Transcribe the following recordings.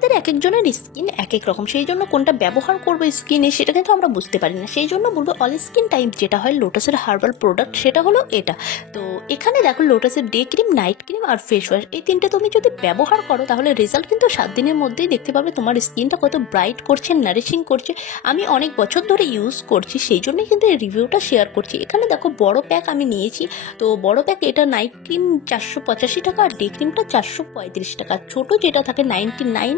আমাদের এক একজনের স্কিন এক এক রকম, সেই জন্য কোনটা ব্যবহার করবো স্কিনে সেটা কিন্তু আমরা বুঝতে পারি না। সেই জন্য বলবো অল স্কিন টাইপ যেটা হয় লোটাসের হার্বাল প্রোডাক্ট সেটা হলো এটা। তো এখানে দেখো লোটাসের ডে ক্রিম, নাইট ক্রিম আর ফেস ওয়াশ, এই তিনটে তুমি যদি ব্যবহার করো তাহলে রেজাল্ট কিন্তু 7 দিনের মধ্যেই দেখতে পাবে তোমার স্কিনটা কত ব্রাইট করছে, নারিশিং করছে। আমি অনেক বছর ধরে ইউজ করছি, সেই জন্যই কিন্তু এই রিভিউটা শেয়ার করছি। এখানে দেখো বড় প্যাক আমি নিয়েছি, তো বড় প্যাক এটা নাইট ক্রিম 485 টাকা আর ডে ক্রিমটা 435 টাকা। ছোট যেটা থাকে 99,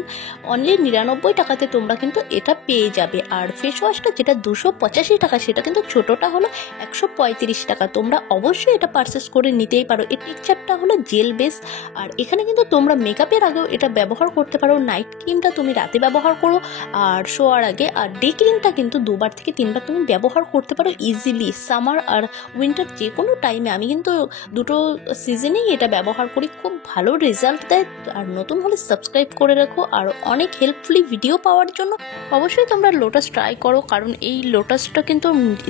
অনলি 99 টাকাতে তোমরা কিন্তু এটা পেয়ে যাবে। আর ফেস ওয়াশটা যেটা 285 টাকা সেটা কিন্তু ছোটটা হলো 135 টাকা। তোমরা অবশ্যই এটা পারচেস করে নিতেই পারো। এর টেক্সচারটা হলো জেল বেস। আর এখানে কিন্তু তোমরা মেকআপের আগেও এটা ব্যবহার করতে পারো। নাইট ক্রিমটা তুমি রাতে ব্যবহার করো আর শোয়ার আগে, আর ডে ক্রিমটা কিন্তু 2বার থেকে 3বার তুমি ব্যবহার করতে পারো ইজিলি। সামার আর উইন্টার যে কোনো টাইমে, আমি কিন্তু দুটো সিজনেই এটা ব্যবহার করি, খুব ভালো রেজাল্ট দেয়। আর নতুন হলে সাবস্ক্রাইব করে রাখো। আর অনেক হেল্পফুলি ভিডিও পাওয়ার জন্য অবশ্যই তোমরা লোটাস ট্রাই করো, কারণ এই লোটাসটা কিন্তু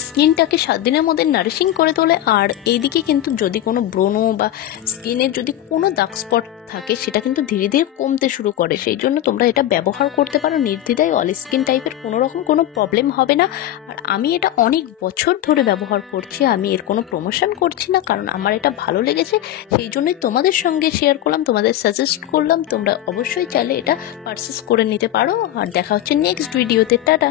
স্কিনটাকে 7 দিনের মধ্যে নারিশিং করে তোলে। আর এইদিকে কিন্তু যদি কোনো ব্রণ বা স্কিনের যদি কোনো ডার্ক স্পট থাকে সেটা কিন্তু ধীরে ধীরে কমতে শুরু করে। সেই জন্য তোমরা এটা ব্যবহার করতে পারো নির্দ্বিধায়, অল স্কিন টাইপের কোনো রকম কোনো প্রবলেম হবে না। আর আমি এটা অনেক বছর ধরে ব্যবহার করছি, আমি এর কোনো প্রমোশন করছি না, কারণ আমার এটা ভালো লেগেছে সেই জন্যই তোমাদের সঙ্গে শেয়ার করলাম, তোমাদের সাজেস্ট করলাম। তোমরা অবশ্যই চাইলে এটা পারচেস করে নিতে পারো। আর দেখা হচ্ছে নেক্সট ভিডিওতে। টাটা।